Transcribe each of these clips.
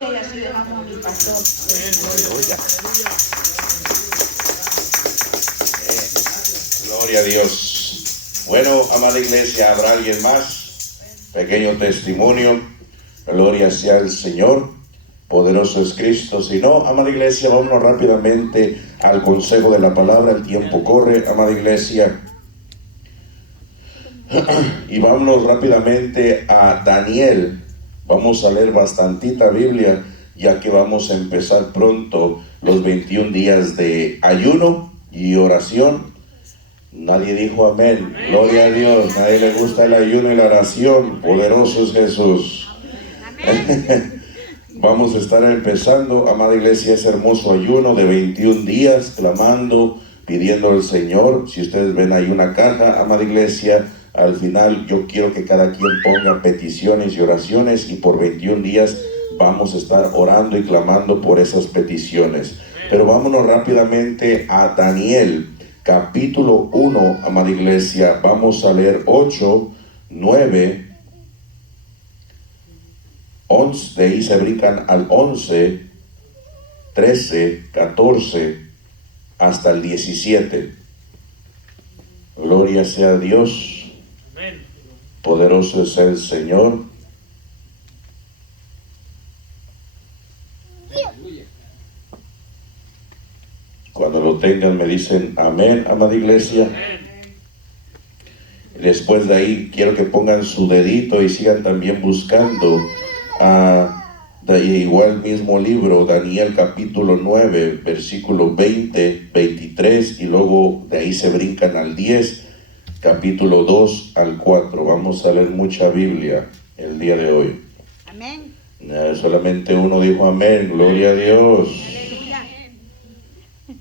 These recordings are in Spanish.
Y así dejamos a mi pastor. Gloria a Dios. Bueno, amada iglesia, ¿habrá alguien más? Pequeño testimonio. Gloria sea el Señor. Poderoso es Cristo. Si no, amada iglesia, vámonos rápidamente al consejo de la palabra. El tiempo corre, amada iglesia. Y vámonos rápidamente a Daniel. Vamos a leer bastantita Biblia, ya que vamos a empezar pronto los 21 días de ayuno y oración. Nadie dijo amén. Gloria a Dios. Nadie le gusta el ayuno y la oración. Poderoso es Jesús. Vamos a estar empezando, amada iglesia, ese hermoso ayuno de 21 días, clamando, pidiendo al Señor. Si ustedes ven ahí una caja, amada iglesia, al final yo quiero que cada quien ponga peticiones y oraciones, y por 21 días vamos a estar orando y clamando por esas peticiones. Pero vámonos rápidamente a Daniel, capítulo 1, amada iglesia. Vamos a leer 8, 9, 11, de ahí se brincan al 11, 13, 14, hasta el 17. Gloria sea a Dios. Poderoso es el Señor. Cuando lo tengan me dicen amén, amada iglesia. Después de ahí quiero que pongan su dedito y sigan también buscando igual mismo libro, Daniel capítulo 9, versículo 20, 23, y luego de ahí se brincan al 10, capítulo 2 al 4. Vamos a leer mucha Biblia el día de hoy. Amén. Solamente uno dijo amén. Gloria a Dios.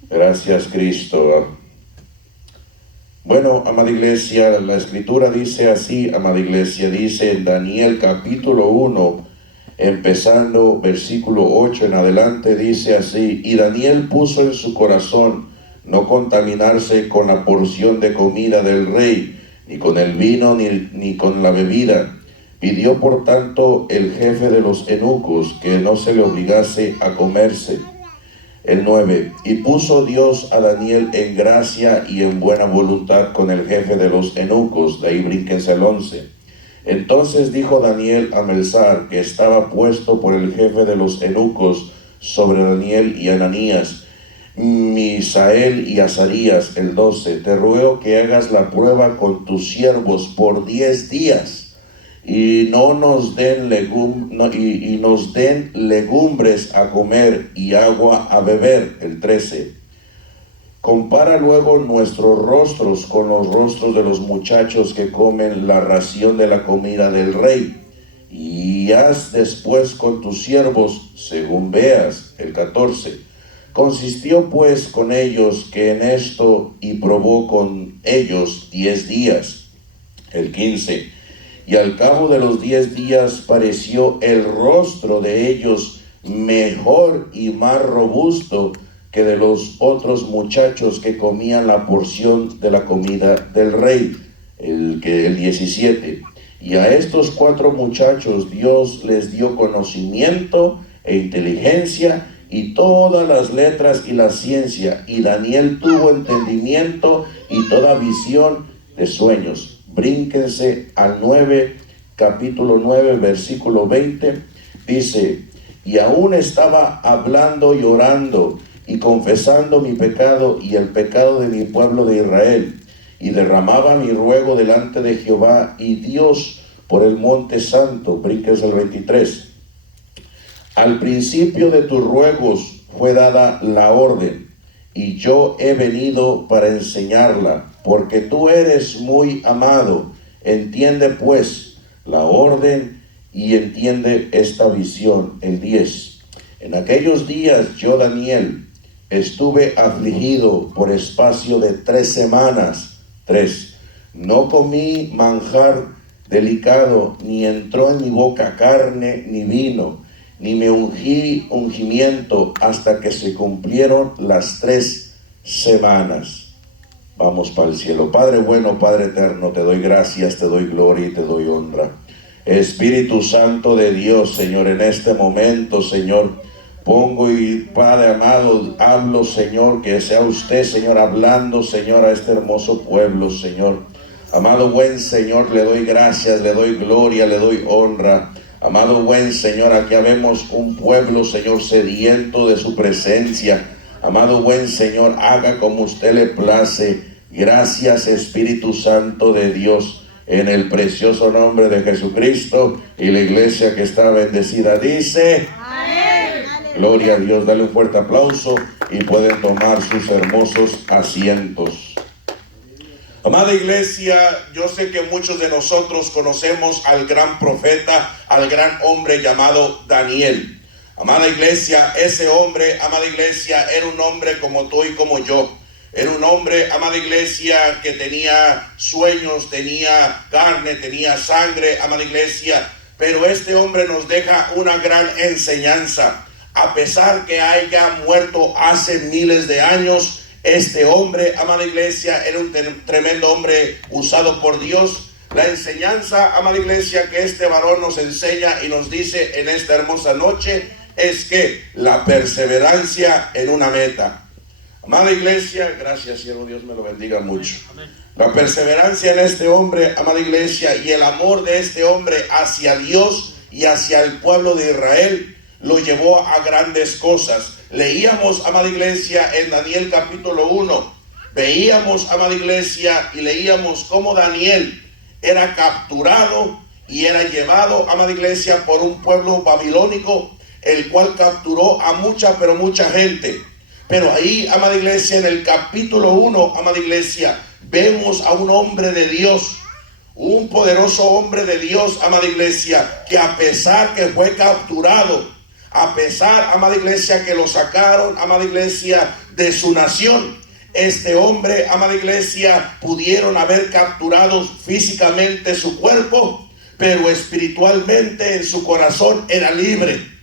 Gracias, Cristo. Bueno, amada iglesia, la escritura dice así, amada iglesia, dice en Daniel capítulo 1, empezando versículo 8 en adelante, dice así: y Daniel puso en su corazón no contaminarse con la porción de comida del rey, ni con el vino, ni con la bebida. Pidió por tanto el jefe de los eunucos que no se le obligase a comerse. El 9, y puso Dios a Daniel en gracia y en buena voluntad con el jefe de los eunucos. De ahí brínquense el 11. Entonces dijo Daniel a Melzar, que estaba puesto por el jefe de los eunucos sobre Daniel y Ananías, Misael y Azarías, el 12, te ruego que hagas la prueba con tus siervos por 10 días. Y nos den legumbres a comer y agua a beber. El 13. Compara luego nuestros rostros con los rostros de los muchachos que comen la ración de la comida del rey. Y haz después con tus siervos según veas. El 14. Consistió pues con ellos que en esto, y probó con ellos 10 días. El 15. Y al cabo de los 10 días pareció el rostro de ellos mejor y más robusto que de los otros muchachos que comían la porción de la comida del rey. El 17. Y a estos 4 muchachos Dios les dio conocimiento e inteligencia y todas las letras y la ciencia. Y Daniel tuvo entendimiento y toda visión de sueños. Brínquense al 9, capítulo 9, versículo 20, dice: y aún estaba hablando y orando y confesando mi pecado y el pecado de mi pueblo de Israel, y derramaba mi ruego delante de Jehová y Dios por el monte santo. Brínquense al 23. Al principio de tus ruegos fue dada la orden, y yo he venido para enseñarla, porque tú eres muy amado. Entiende pues la orden y entiende esta visión. El 10. En aquellos días yo, Daniel, estuve afligido por espacio de 3 semanas. 3. No comí manjar delicado, ni entró en mi boca carne ni vino, ni me ungimiento, hasta que se cumplieron las 3 semanas. Vamos para el cielo. Padre bueno, Padre eterno, te doy gracias, te doy gloria y te doy honra. Espíritu Santo de Dios, Señor, en este momento, Señor, pongo y Padre amado, hablo, Señor, que sea usted, Señor, hablando, Señor, a este hermoso pueblo, Señor. Amado buen Señor, le doy gracias, le doy gloria, le doy honra. Amado buen Señor, aquí vemos un pueblo, Señor, sediento de su presencia. Amado buen Señor, haga como usted le place. Gracias, Espíritu Santo de Dios, en el precioso nombre de Jesucristo. Y la iglesia que está bendecida dice: amén. Gloria a Dios. Dale un fuerte aplauso y pueden tomar sus hermosos asientos. Amada iglesia, yo sé que muchos de nosotros conocemos al gran profeta, al gran hombre llamado Daniel. Amada iglesia, ese hombre, amada iglesia, era un hombre como tú y como yo. Era un hombre, amada iglesia, que tenía sueños, tenía carne, tenía sangre, amada iglesia. Pero este hombre nos deja una gran enseñanza. A pesar que haya muerto hace miles de años, este hombre, amada iglesia, era un tremendo hombre usado por Dios. La enseñanza, amada iglesia, que este varón nos enseña y nos dice en esta hermosa noche es que la perseverancia en una meta. Amada iglesia, gracias, cielo, Dios me lo bendiga mucho. La perseverancia en este hombre, amada iglesia, y el amor de este hombre hacia Dios y hacia el pueblo de Israel lo llevó a grandes cosas. Leíamos, amada iglesia, en Daniel capítulo 1. Veíamos, amada iglesia, y leíamos cómo Daniel era capturado y era llevado, amada iglesia, por un pueblo babilónico, el cual capturó a mucha, pero mucha gente. Pero ahí, amada iglesia, en el capítulo 1, amada iglesia, vemos a un hombre de Dios, un poderoso hombre de Dios, amada iglesia, que a pesar que fue capturado, a pesar, amada iglesia, que lo sacaron, amada iglesia, de su nación, este hombre, amada iglesia, pudieron haber capturado físicamente su cuerpo, pero espiritualmente en su corazón era libre.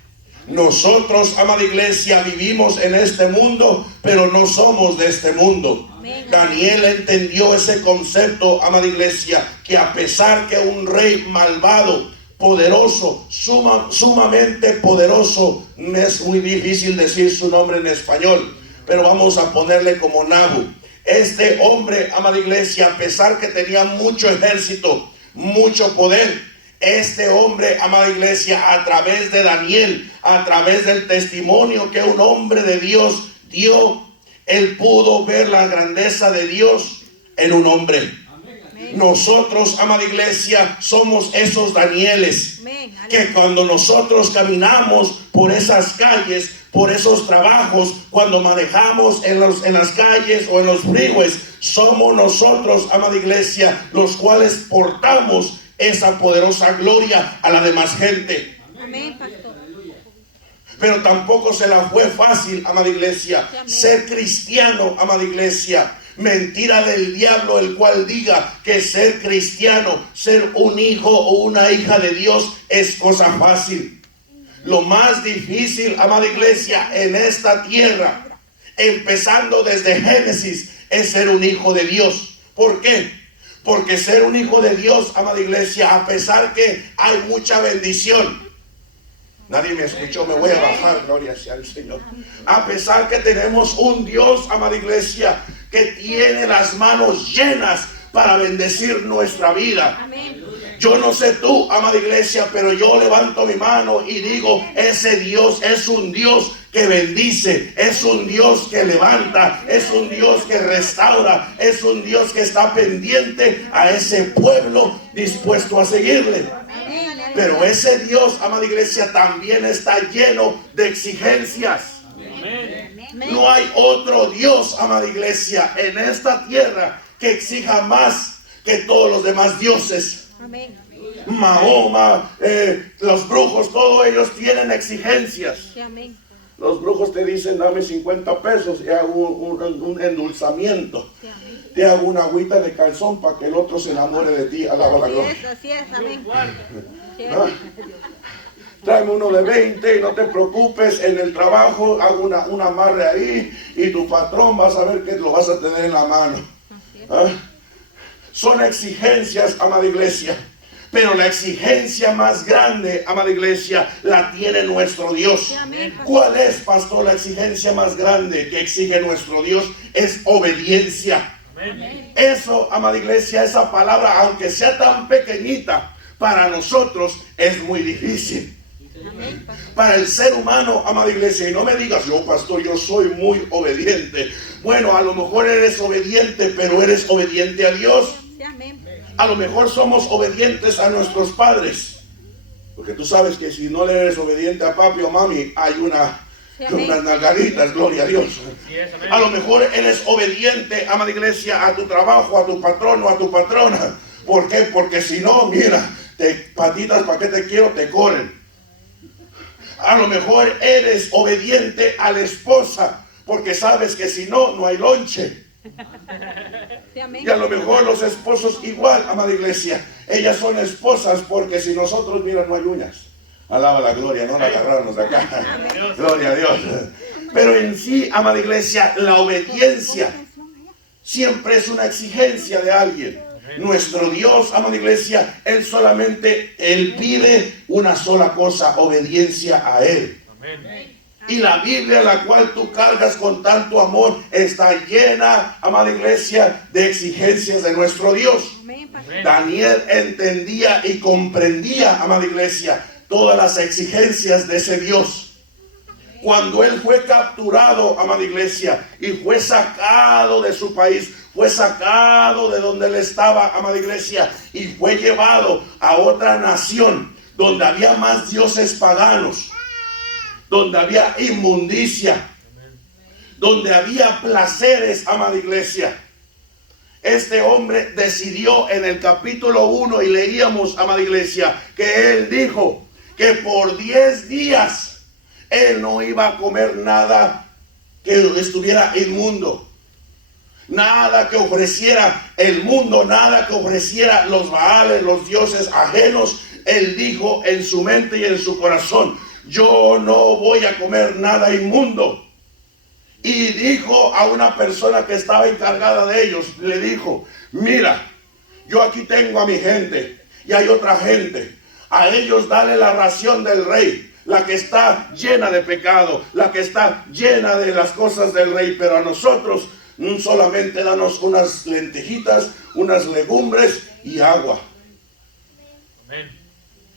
Nosotros, amada iglesia, vivimos en este mundo, pero no somos de este mundo. Amén. Daniel entendió ese concepto, amada iglesia, que a pesar que un rey malvado, poderoso, sumamente poderoso, es muy difícil decir su nombre en español, pero vamos a ponerle como Nabu. Este hombre, amada iglesia, a pesar que tenía mucho ejército, mucho poder, este hombre, amada iglesia, a través de Daniel, a través del testimonio que un hombre de Dios dio, él pudo ver la grandeza de Dios en un hombre. Amén. Nosotros, amada iglesia, somos esos Danieles. Amén. Que cuando nosotros caminamos por esas calles, por esos trabajos, cuando manejamos en las calles o en los freeways, somos nosotros, amada iglesia, los cuales portamos esa poderosa gloria a la demás gente. Amén, pastor. Pero tampoco se la fue fácil, amada iglesia, ser cristiano, amada iglesia. Mentira del diablo, el cual diga que ser cristiano, ser un hijo o una hija de Dios es cosa fácil. Lo más difícil, amada iglesia, en esta tierra, empezando desde Génesis, es ser un hijo de Dios. ¿Por qué? Porque ser un hijo de Dios, amada iglesia, a pesar que hay mucha bendición. Nadie me escuchó, me voy a bajar, gloria sea al Señor. A pesar que tenemos un Dios, amada iglesia, que tiene las manos llenas para bendecir nuestra vida. Amén. Yo no sé tú, amada iglesia, pero yo levanto mi mano y digo, ese Dios es un Dios que bendice, es un Dios que levanta, es un Dios que restaura, es un Dios que está pendiente a ese pueblo dispuesto a seguirle. Pero ese Dios, amada iglesia, también está lleno de exigencias. No hay otro Dios, amada iglesia, en esta tierra que exija más que todos los demás dioses. Amén. Mahoma, los brujos, todos ellos tienen exigencias. Sí, amén. Los brujos te dicen, dame 50 pesos y hago un endulzamiento. Sí, te hago una agüita de calzón para que el otro se enamore de ti. Alaba la gloria. Así es, amén. Tráeme uno de 20 y no te preocupes, en el trabajo hago un amarre ahí y tu patrón va a saber que lo vas a tener en la mano. Son exigencias, amada iglesia. Pero la exigencia más grande, amada iglesia, la tiene nuestro Dios. ¿Cuál es, pastor, la exigencia más grande que exige nuestro Dios? Es obediencia. Eso, amada iglesia, esa palabra, aunque sea tan pequeñita, para nosotros es muy difícil. Para el ser humano, amada iglesia, y no me digas, yo pastor, yo soy muy obediente. Bueno, a lo mejor eres obediente, pero eres obediente a Dios. A lo mejor somos obedientes a nuestros padres, porque tú sabes que si no le eres obediente a papi o mami, hay unas nalgaditas, gloria a Dios. A lo mejor eres obediente, amada iglesia, a tu trabajo, a tu patrón o a tu patrona. ¿Por qué? Porque si no, mira, patitas, ¿para qué te quiero? Te corren. A lo mejor eres obediente a la esposa, porque sabes que si no, no hay lonche. Y a lo mejor los esposos igual, amada iglesia, ellas son esposas porque si nosotros, mira, no hay uñas. Alaba la gloria, no la agarramos de acá. Gloria a Dios. Pero en sí, amada iglesia, la obediencia siempre es una exigencia de alguien. Nuestro Dios, amada iglesia, Él pide una sola cosa, obediencia a Él. Y la Biblia, la cual tú cargas con tanto amor, está llena, amada iglesia, de exigencias de nuestro Dios. Daniel entendía y comprendía, amada iglesia, todas las exigencias de ese Dios. Cuando él fue capturado, amada iglesia, y fue sacado de su país, fue sacado de donde él estaba, amada iglesia, y fue llevado a otra nación donde había más dioses paganos, donde había inmundicia, donde había placeres, amada iglesia. Este hombre decidió en el capítulo 1, y leíamos, amada iglesia, que él dijo que por 10 días él no iba a comer nada que estuviera inmundo. Nada que ofreciera el mundo, nada que ofreciera los Baales, los dioses ajenos. Él dijo en su mente y en su corazón: yo no voy a comer nada inmundo. Y dijo a una persona que estaba encargada de ellos, le dijo: mira, yo aquí tengo a mi gente y hay otra gente. A ellos dale la ración del rey, la que está llena de pecado, la que está llena de las cosas del rey. Pero a nosotros solamente danos unas lentejitas, unas legumbres y agua. Amén.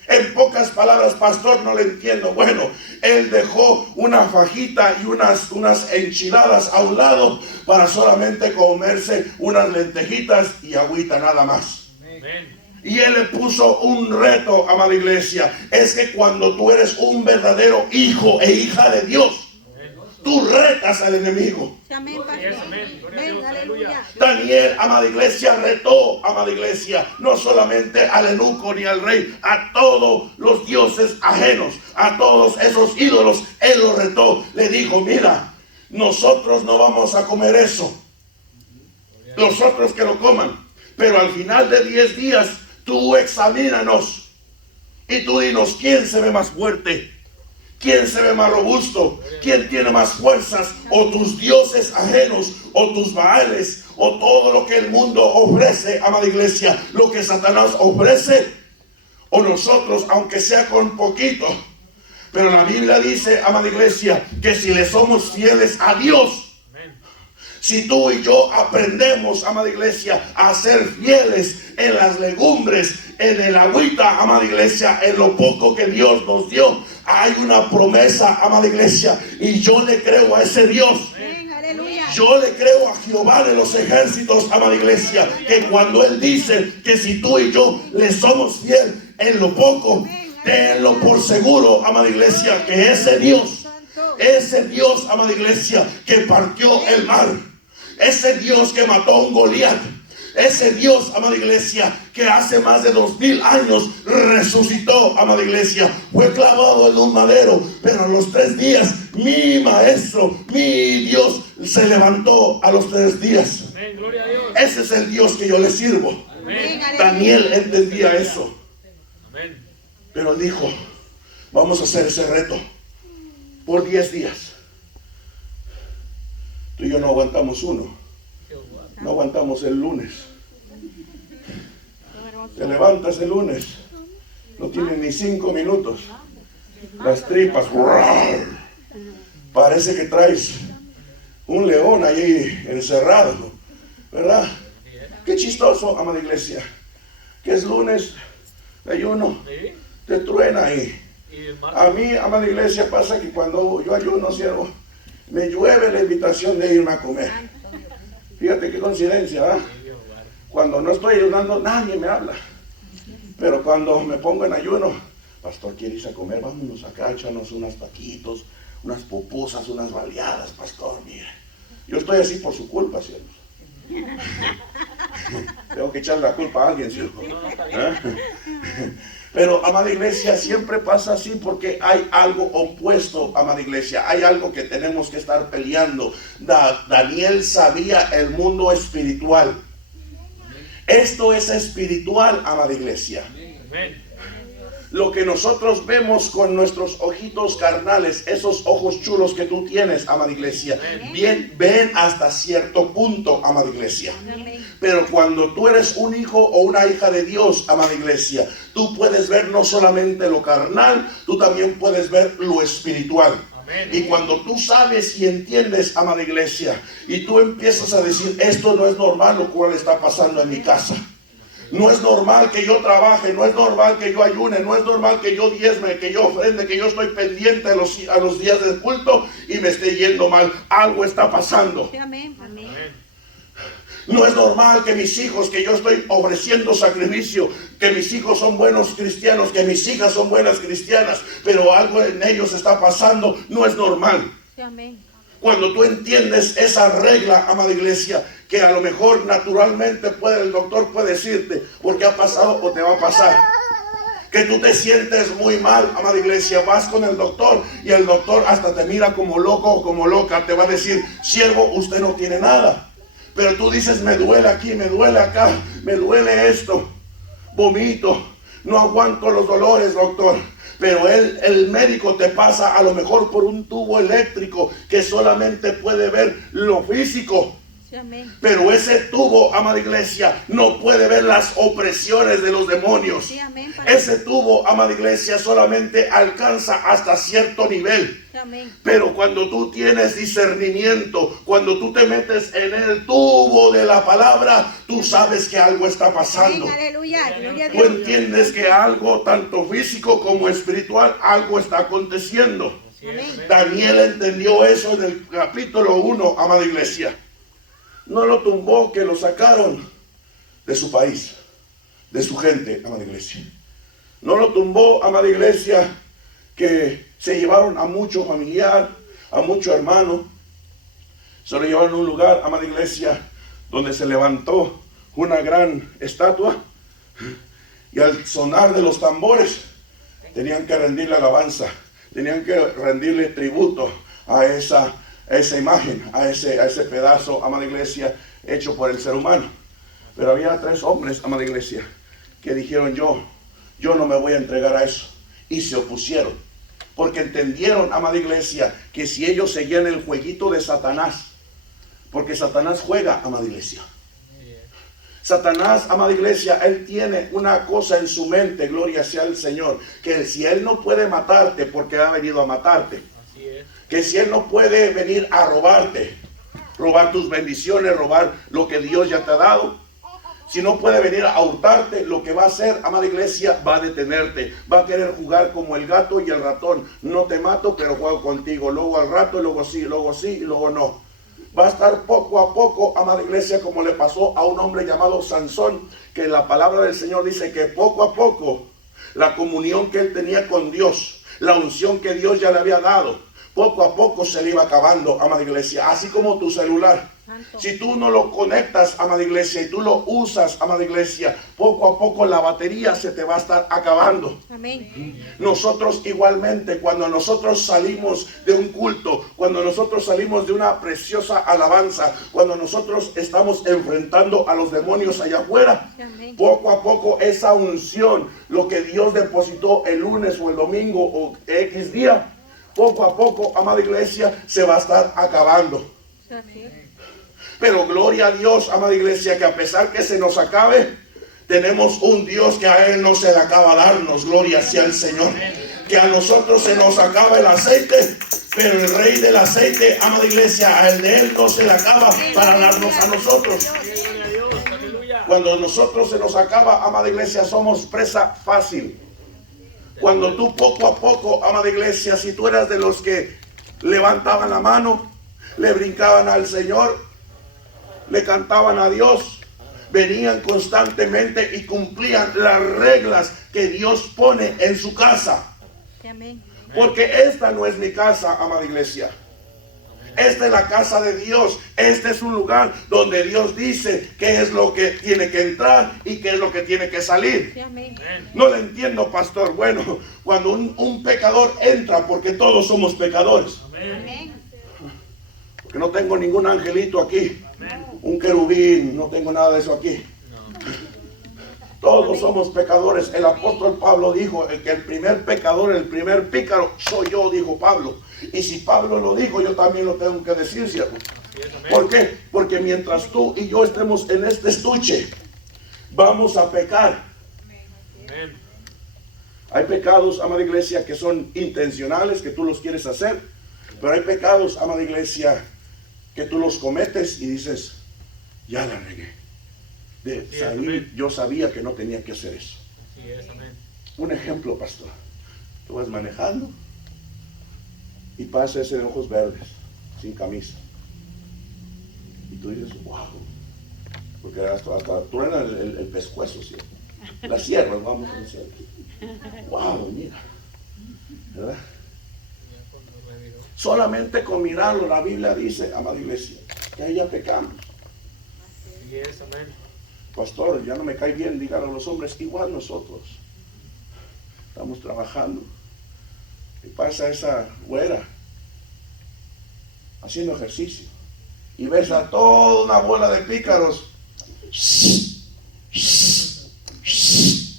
En pocas palabras, pastor, no le entiendo. Bueno, él dejó una fajita y unas enchiladas a un lado para solamente comerse unas lentejitas y agüita, nada más. Amén. Y él le puso un reto, amada iglesia. Es que cuando tú eres un verdadero hijo e hija de Dios, tú retas al enemigo. Amén, Daniel, amada iglesia, retó, amada iglesia, no solamente al eunuco ni al rey, a todos los dioses ajenos, a todos esos ídolos, él los retó. Le dijo: mira, nosotros no vamos a comer eso, los otros que lo coman, pero al final de 10 días tú examínanos y tú dinos quién se ve más fuerte, quién se ve más robusto, quién tiene más fuerzas, o tus dioses ajenos, o tus Baales, o todo lo que el mundo ofrece, amada iglesia, lo que Satanás ofrece, o nosotros, aunque sea con poquito. Pero la Biblia dice, amada iglesia, que si le somos fieles a Dios, si tú y yo aprendemos, amada iglesia, a ser fieles en las legumbres, en el agüita, amada iglesia, en lo poco que Dios nos dio, hay una promesa, amada iglesia, y yo le creo a ese Dios. Yo le creo a Jehová de los ejércitos, amada iglesia, que cuando Él dice que si tú y yo le somos fiel en lo poco, tenlo por seguro, amada iglesia, que ese Dios, amada iglesia, que partió el mar, ese Dios que mató a un Goliat, ese Dios, amada iglesia, que hace más de 2000 años resucitó, amada iglesia, fue clavado en un madero, pero a los 3 días, mi maestro, mi Dios, se levantó a los 3 días. Amén, gloria a Dios. Ese es el Dios que yo le sirvo. Amén. Daniel entendía eso. Amén. Pero dijo: vamos a hacer ese reto por 10 días. Tú y yo no aguantamos uno. No aguantamos el lunes. Te levantas el lunes No tienen ni 5 minutos. Las tripas, parece que traes un león ahí encerrado, ¿verdad? Qué chistoso, amada iglesia, que es lunes de ayuno, te truena ahí. A mí, amada iglesia, pasa que cuando yo ayuno, siervo, me llueve la invitación de irme a comer. Fíjate qué coincidencia, ¿verdad? Cuando no estoy ayunando, nadie me habla. Pero cuando me pongo en ayuno, pastor, ¿quieres ir a comer? Vámonos acá, échanos unos taquitos, unas pupusas, unas baleadas, pastor, mire. Yo estoy así por su culpa, siervo. Tengo que echarle la culpa a alguien, siervo. Pero, amada iglesia, siempre pasa así porque hay algo opuesto, amada iglesia. Hay algo que tenemos que estar peleando. Daniel sabía el mundo espiritual. Esto es espiritual, amada iglesia. Lo que nosotros vemos con nuestros ojitos carnales, esos ojos chulos que tú tienes, amada iglesia, ven hasta cierto punto, amada iglesia. Pero cuando tú eres un hijo o una hija de Dios, amada iglesia, tú puedes ver no solamente lo carnal, tú también puedes ver lo espiritual. Y cuando tú sabes y entiendes, amada iglesia, y tú empiezas a decir, esto no es normal lo cual está pasando en mi casa. No es normal que yo trabaje, no es normal que yo ayune, no es normal que yo diezme, que yo ofrende, que yo estoy pendiente a los días del culto y me esté yendo mal. Algo está pasando. Amén. Amén. No es normal que mis hijos, que yo estoy ofreciendo sacrificio, que mis hijos son buenos cristianos, que mis hijas son buenas cristianas, pero algo en ellos está pasando. No es normal. Amén. Cuando tú entiendes esa regla, amada iglesia, que a lo mejor naturalmente el doctor puede decirte porque ha pasado o te va a pasar, que tú te sientes muy mal, amada iglesia, vas con el doctor y el doctor hasta te mira como loco o como loca, te va a decir, siervo, usted no tiene nada, pero tú dices, me duele aquí, me duele acá, me duele esto, vomito, no aguanto los dolores, doctor. Pero el médico te pasa a lo mejor por un tubo eléctrico que solamente puede ver lo físico. Sí, amén. Pero ese tubo, amada iglesia, no puede ver las opresiones de los demonios. Sí, amén, ese tubo, amada iglesia, solamente alcanza hasta cierto nivel. Sí, amén. Pero cuando tú tienes discernimiento, cuando tú te metes en el tubo de la palabra, tú sabes que algo está pasando. Amén, aleluya, gloria a Tú Dios. entiendes que algo, tanto físico como espiritual, algo está aconteciendo. Amén. Daniel entendió eso en el capítulo 1, amada iglesia. No lo tumbó que lo sacaron de su país, de su gente, amada iglesia. No lo tumbó, amada iglesia, que se llevaron a mucho familiar, a mucho hermano. Se lo llevaron a un lugar, amada iglesia, donde se levantó una gran estatua. Y al sonar de los tambores, tenían que rendirle alabanza, tenían que rendirle tributo a esa imagen, a ese pedazo, amada iglesia, hecho por el ser humano. Pero había 3 hombres, amada iglesia, que dijeron, yo no me voy a entregar a eso. Y se opusieron, porque entendieron, amada iglesia, que si ellos seguían el jueguito de Satanás, porque Satanás juega, amada iglesia. Satanás, amada iglesia, él tiene una cosa en su mente, gloria sea al Señor, que si él no puede matarte porque ha venido a matarte, que si él no puede venir a robarte, robar tus bendiciones, robar lo que Dios ya te ha dado, si no puede venir a hurtarte, lo que va a hacer, amada iglesia, va a detenerte, va a querer jugar como el gato y el ratón. No te mato, pero juego contigo, luego al rato, luego sí, y luego no. Va a estar poco a poco, amada iglesia, como le pasó a un hombre llamado Sansón, que la palabra del Señor dice que poco a poco la comunión que él tenía con Dios, la unción que Dios ya le había dado, poco a poco se le iba acabando, amada iglesia. Así como tu celular, si tú no lo conectas, amada iglesia, y tú lo usas, amada iglesia, poco a poco la batería se te va a estar acabando. Amén. Nosotros igualmente, cuando nosotros salimos de un culto, cuando nosotros salimos de una preciosa alabanza, cuando nosotros estamos enfrentando a los demonios allá afuera, poco a poco esa unción, lo que Dios depositó el lunes o el domingo o X día, poco a poco, amada iglesia, se va a estar acabando. Pero gloria a Dios, amada iglesia, que a pesar que se nos acabe, Tenemos un Dios que a Él no se le acaba darnos, gloria sea el Señor. Que a nosotros se nos acaba el aceite, pero el rey del aceite, amada iglesia, a el de Él no se le acaba para darnos a nosotros. Cuando a nosotros se nos acaba, amada iglesia, somos presa fácil. Cuando tú poco a poco, amada iglesia, si tú eras de los que levantaban la mano, le brincaban al Señor, le cantaban a Dios, venían constantemente y cumplían las reglas que Dios pone en su casa. Amén. Porque esta no es mi casa, amada iglesia. Esta es la casa de Dios. Este es un lugar donde Dios dice qué es lo que tiene que entrar y qué es lo que tiene que salir. Amén. No lo entiendo, pastor. Bueno, cuando un pecador entra, porque todos somos pecadores. Amén. Porque no tengo ningún angelito aquí. Un querubín, no tengo nada de eso aquí. Todos somos pecadores. El apóstol Pablo dijo que el primer pecador, el primer pícaro soy yo, dijo Pablo. Y si Pablo lo dijo, yo también lo tengo que decir, ¿cierto? ¿Por qué? Porque mientras tú y yo estemos en este estuche, vamos a pecar. Hay pecados, amada iglesia, que son intencionales, que tú los quieres hacer. Pero hay pecados, amada iglesia, que tú los cometes y dices, ya la regué. Yo sabía que no tenía que hacer eso. Un ejemplo, pastor. Tú vas manejando y pasa ese de ojos verdes, sin camisa. Y tú dices, wow. Porque hasta truena el pescuezo, ¿sí? Las sierras, vamos a decir. Wow, mira. ¿Verdad? Solamente con mirarlo, la Biblia dice, amada iglesia, que ahí ya pecamos. Pastor, ya no me cae bien, díganlo a los hombres, igual nosotros. Estamos trabajando. Y pasa esa güera haciendo ejercicio. Y ves a toda una bola de pícaros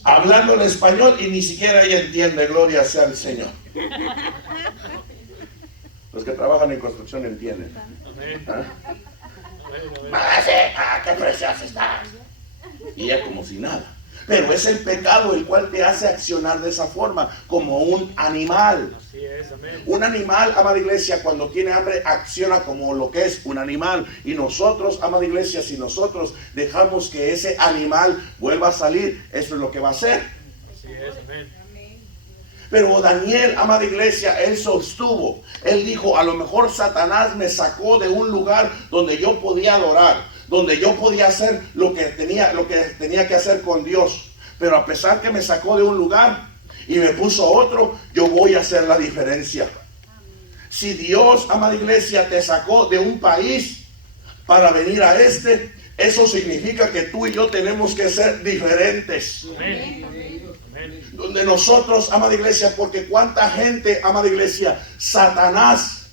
hablando en español y ni siquiera ella entiende, gloria sea al Señor. Los que trabajan en construcción entienden. ¿Ah? ¡Qué preciosa está! Y ella como si nada. Pero es el pecado el cual te hace accionar de esa forma, como un animal. Así es, amén. Un animal, amada iglesia, cuando tiene hambre, acciona como lo que es un animal. Y nosotros, amada iglesia, si nosotros dejamos que ese animal vuelva a salir, eso es lo que va a hacer. Así es, amén. Pero Daniel, amada iglesia, él sostuvo. Él dijo, a lo mejor Satanás me sacó de un lugar donde yo podía adorar, donde yo podía hacer lo que tenía que hacer con Dios. Pero a pesar que me sacó de un lugar y me puso a otro, yo voy a hacer la diferencia. Si Dios, amada iglesia, te sacó de un país para venir a este, eso significa que tú y yo tenemos que ser diferentes. Amén. Donde nosotros, amada iglesia, porque cuánta gente, amada iglesia, Satanás,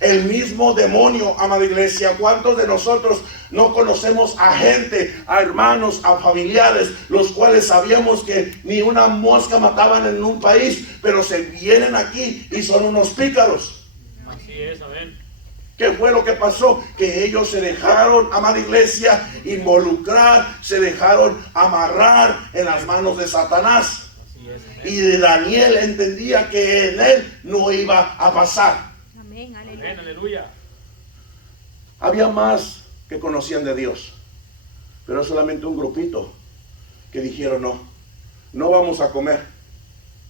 el mismo demonio, amada iglesia, cuántos de nosotros no conocemos a gente, a hermanos, a familiares, los cuales sabíamos que ni una mosca mataban en un país, pero se vienen aquí y son unos pícaros. Así es, amén. ¿Qué fue lo que pasó? Que ellos se dejaron, amada iglesia, involucrar, se dejaron amarrar en las manos de Satanás. Y Daniel entendía que en él no iba a pasar. Amén, Amén, aleluya. aleluya. Había más que conocían de Dios, pero solamente un grupito que dijeron no vamos a comer,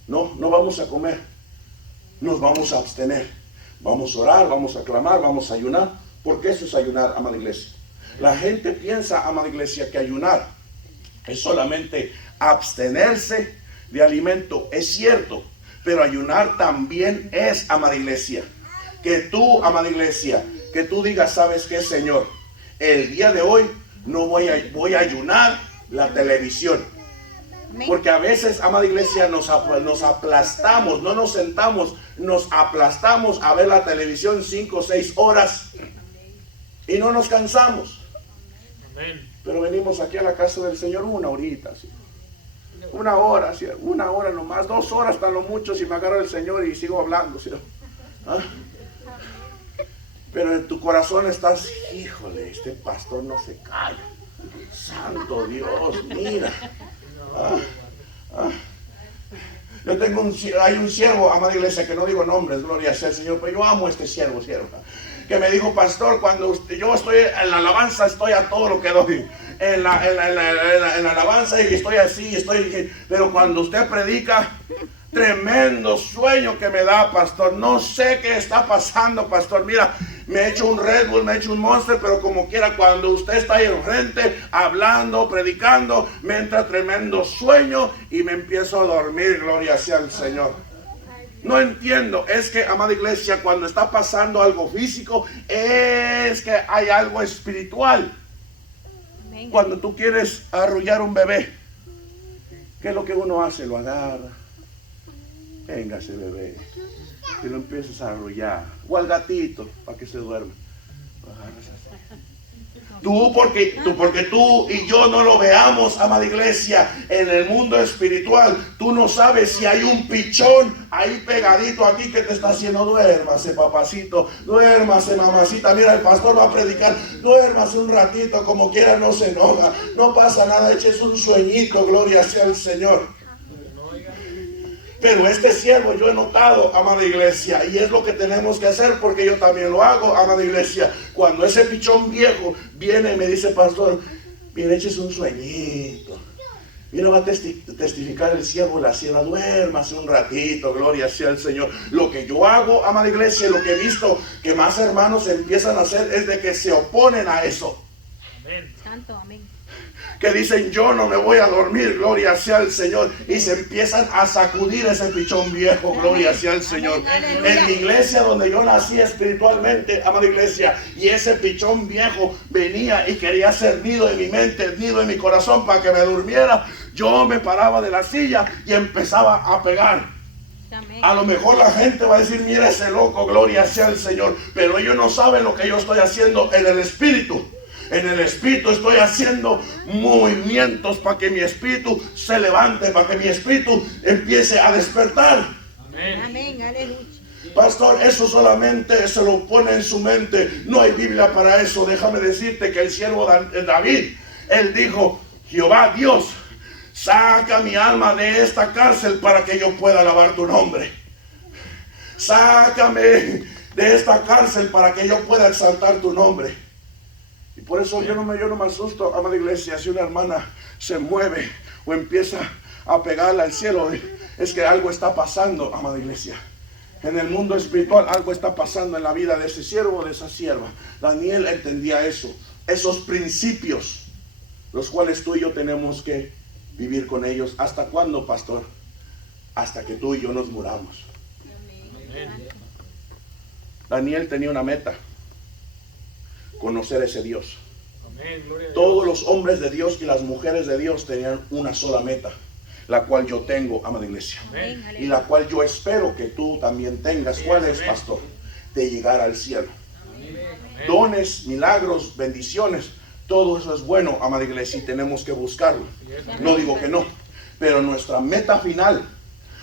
no vamos a comer, nos vamos a abstener, vamos a orar, vamos a clamar, vamos a ayunar, porque eso es ayunar, amada iglesia. La gente piensa, amada iglesia, que ayunar es solamente abstenerse de alimento, es cierto, pero ayunar también es, amada iglesia, que tú, amada iglesia, que tú digas, ¿sabes qué, Señor? El día de hoy no voy a ayunar la televisión. Porque a veces, amada iglesia, nos aplastamos, no nos sentamos, nos aplastamos a ver la televisión 5 o 6 horas y no nos cansamos. Amén. Pero venimos aquí a la casa del Señor una horita, ¿sí? Una hora, ¿sí? Una hora nomás, 2 horas para lo mucho si me agarro el Señor y sigo hablando, ¿sí? ¿Ah? Pero en tu corazón estás, híjole, este pastor no se calla. Santo Dios, mira. Yo tengo hay un siervo, amada iglesia, que no digo nombres, gloria sea al Señor, pero yo amo a este siervo, que me dijo, pastor, cuando yo estoy en la alabanza, estoy a todo lo que doy. En la alabanza y estoy así, pero cuando usted predica, tremendo sueño que me da, pastor. No sé qué está pasando, pastor. Mira, me he hecho un Red Bull, me he hecho un Monster, pero como quiera, cuando usted está ahí enfrente, hablando, predicando, me entra tremendo sueño y me empiezo a dormir, gloria sea al Señor. No entiendo, es que, amada iglesia, cuando está pasando algo físico, es que hay algo espiritual. Cuando tú quieres arrullar un bebé, ¿qué es lo que uno hace? Lo agarra. Véngase, bebé. Y lo empiezas a arrullar. O al gatito, para que se duerma. Porque tú y yo no lo veamos, amada iglesia, en el mundo espiritual. Tú no sabes si hay un pichón ahí pegadito a ti que te está haciendo, duérmase, papacito, duérmase, mamacita. Mira, el pastor va a predicar, duérmase un ratito, como quiera, no se enoja, no pasa nada, eches un sueñito, gloria sea al Señor. Pero este siervo yo he notado, amada iglesia, y es lo que tenemos que hacer, porque yo también lo hago, amada iglesia. Cuando ese pichón viejo viene y me dice, pastor, mire, eches un sueñito. Mira, va a testificar el siervo y la sierva, duérmase un ratito, gloria sea al Señor. Lo que yo hago, amada iglesia, lo que he visto que más hermanos empiezan a hacer es de que se oponen a eso. Amén. Santo, amén. Que dicen, yo no me voy a dormir, gloria sea al Señor, y se empiezan a sacudir ese pichón viejo, gloria sea al Señor. En mi iglesia donde yo nací espiritualmente, amada iglesia, y ese pichón viejo venía y quería ser nido en mi mente, nido en mi corazón para que me durmiera, yo me paraba de la silla y empezaba a pegar. A lo mejor la gente va a decir, mira ese loco, gloria sea al Señor, pero ellos no saben lo que yo estoy haciendo en el espíritu. En el espíritu estoy haciendo movimientos para que mi espíritu se levante, para que mi espíritu empiece a despertar. Amén. Amén, aleluya. Pastor, eso solamente se lo pone en su mente. No hay Biblia para eso. Déjame decirte que el siervo David, él dijo, Jehová Dios, saca mi alma de esta cárcel para que yo pueda alabar tu nombre. Sácame de esta cárcel para que yo pueda exaltar tu nombre. Y por eso yo no me asusto, amada iglesia, si una hermana se mueve o empieza a pegarla al cielo, es que algo está pasando, amada iglesia. En el mundo espiritual algo está pasando en la vida de ese siervo o de esa sierva. Daniel entendía eso, esos principios, los cuales tú y yo tenemos que vivir con ellos. ¿Hasta cuándo, pastor? Hasta que tú y yo nos muramos. Amén. Daniel tenía una meta: conocer a ese Dios. Amén. Gloria a Dios. Todos los hombres de Dios y las mujeres de Dios tenían una sola meta, la cual yo tengo, amada iglesia, Amén. y la cual yo espero que tú también tengas. ¿Cuál es, pastor? De llegar al cielo. Dones, milagros, bendiciones, todo eso es bueno, amada iglesia, y tenemos que buscarlo. No digo que no, pero nuestra meta final,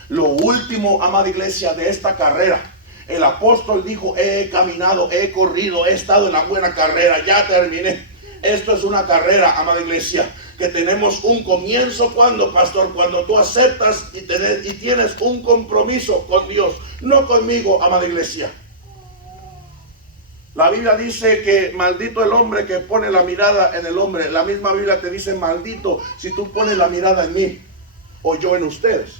lo último, amada iglesia, de esta carrera. El apóstol dijo, he caminado, he corrido, he estado en la buena carrera, ya terminé. Esto es una carrera, amada iglesia, que tenemos un comienzo. ¿Cuándo, pastor? Cuando tú aceptas y tienes un compromiso con Dios, no conmigo, amada iglesia. La Biblia dice que maldito el hombre que pone la mirada en el hombre. La misma Biblia te dice, maldito si tú pones la mirada en mí o yo en ustedes.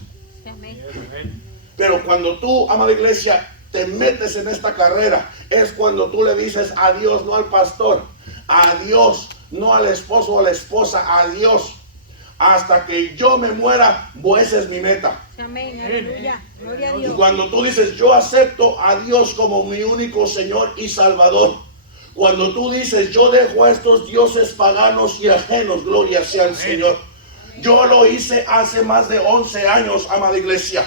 Amén. Amén. Pero cuando tú, amada iglesia, te metes en esta carrera, es cuando tú le dices a Dios, no al pastor, a Dios, no al esposo o a la esposa, a Dios. Hasta que yo me muera, pues esa es mi meta. Amén, aleluya. Gloria a Y Dios. cuando tú dices, yo acepto a Dios como mi único Señor y Salvador. Cuando tú dices, yo dejo a estos dioses paganos y ajenos, gloria sea al Señor. Yo lo hice hace más de 11 años, amada iglesia.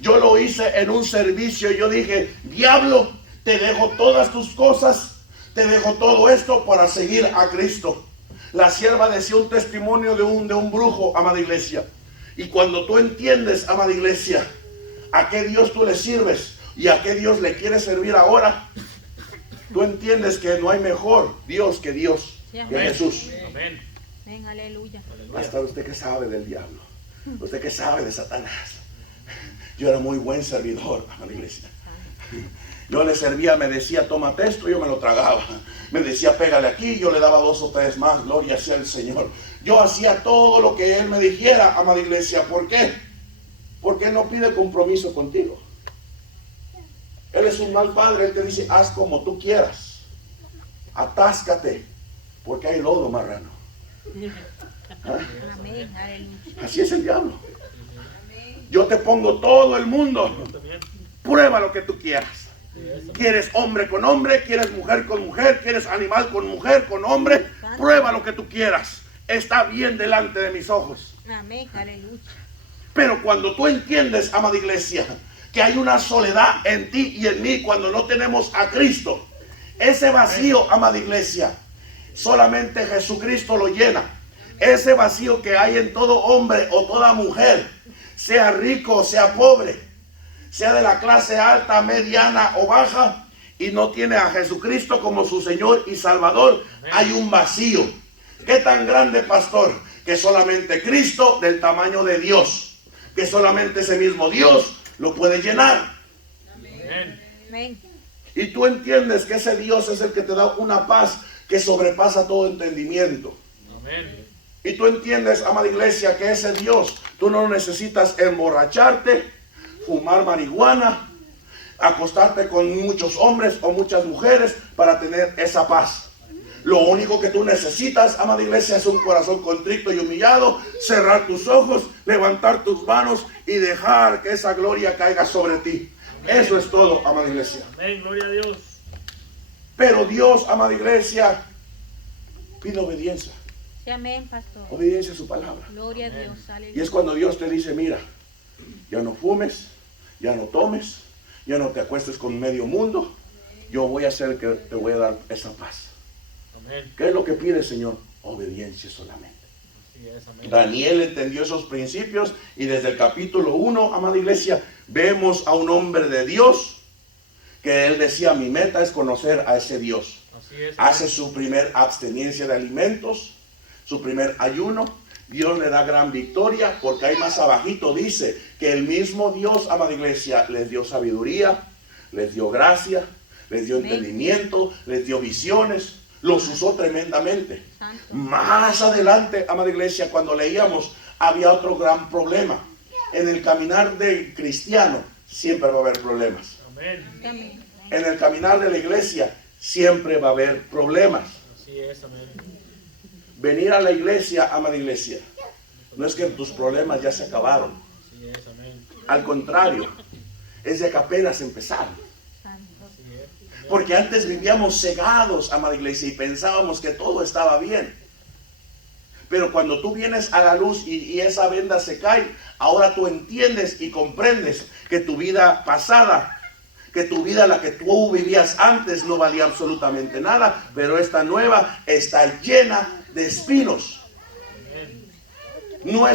Yo lo hice en un servicio y yo dije, diablo, te dejo todas tus cosas, te dejo todo esto para seguir a Cristo. La sierva decía un testimonio de un brujo, amada iglesia. Y cuando tú entiendes, amada iglesia, a qué Dios tú le sirves y a qué Dios le quieres servir ahora, tú entiendes que no hay mejor Dios que Sí, Jesús. Amén. Amén, aleluya. Hasta usted que sabe del diablo. ¿Usted qué sabe de Satanás? Yo era muy buen servidor, amada iglesia. Yo le servía, me decía, tómate esto, yo me lo tragaba. Me decía, pégale aquí, yo le daba 2 o 3 más, gloria sea el Señor. Yo hacía todo lo que Él me dijera, amada iglesia. ¿Por qué? Porque Él no pide compromiso contigo. Él es un mal padre, Él te dice, haz como tú quieras. Atáscate, porque hay lodo, marrano. ¿Ah? Amén, aleluya. Así es el diablo. Yo te pongo todo el mundo. Prueba lo que tú quieras. ¿Quieres hombre con hombre? ¿Quieres mujer con mujer? ¿Quieres animal con mujer, con hombre? Prueba lo que tú quieras. Está bien delante de mis ojos. Amén, aleluya. Pero cuando tú entiendes, amada iglesia, que hay una soledad en ti y en mí cuando no tenemos a Cristo, ese vacío, amada iglesia, solamente Jesucristo lo llena. Ese vacío que hay en todo hombre o toda mujer, sea rico o sea pobre, sea de la clase alta, mediana o baja, y no tiene a Jesucristo como su Señor y Salvador, hay un vacío. ¿Qué tan grande, pastor? Que solamente Cristo, del tamaño de Dios, que solamente ese mismo Dios lo puede llenar. Amén. Y tú entiendes que ese Dios es el que te da una paz que sobrepasa todo entendimiento. Amén. Y tú entiendes, amada iglesia, que ese Dios, tú no necesitas emborracharte, fumar marihuana, acostarte con muchos hombres o muchas mujeres para tener esa paz. Lo único que tú necesitas, amada iglesia, es un corazón contrito y humillado, cerrar tus ojos, levantar tus manos y dejar que esa gloria caiga sobre ti. Amén. Eso es todo, amada iglesia. Amén, gloria a Dios. Pero Dios, amada iglesia, pide obediencia. Sí, amén, pastor. Obediencia a su palabra. Gloria a Dios, aleluya. Y es cuando Dios te dice, mira, ya no fumes, ya no tomes, ya no te acuestes con medio mundo. Yo voy a hacer que te voy a dar esa paz. Amén. ¿Qué es lo que pide, Señor? Obediencia solamente. Así es, amén. Daniel entendió esos principios y desde el capítulo 1, amada iglesia, vemos a un hombre de Dios que él decía, mi meta es conocer a ese Dios. Así es. Hace su primer absteniencia de alimentos, su primer ayuno. Dios le da gran victoria porque ahí más abajito dice que el mismo Dios, amada iglesia, les dio sabiduría, les dio gracia, les dio entendimiento, les dio visiones. Los usó tremendamente. Santo. Más adelante, amada iglesia, cuando leíamos, había otro gran problema. En el caminar del cristiano siempre va a haber problemas. Amén. Amén. En el caminar de la iglesia siempre va a haber problemas. Así es, amén. Venir a la iglesia, amada iglesia, no es que tus problemas ya se acabaron. Así es, amén. Al contrario, es de que apenas empezaron. Santo. Así es. Amén. Porque antes vivíamos cegados, amada iglesia, y pensábamos que todo estaba bien. Pero cuando tú vienes a la luz y esa venda se cae, ahora tú entiendes y comprendes que tu vida pasada, que tu vida, la que tú vivías antes, no valía absolutamente nada, pero esta nueva está llena de espinos. Amén. No es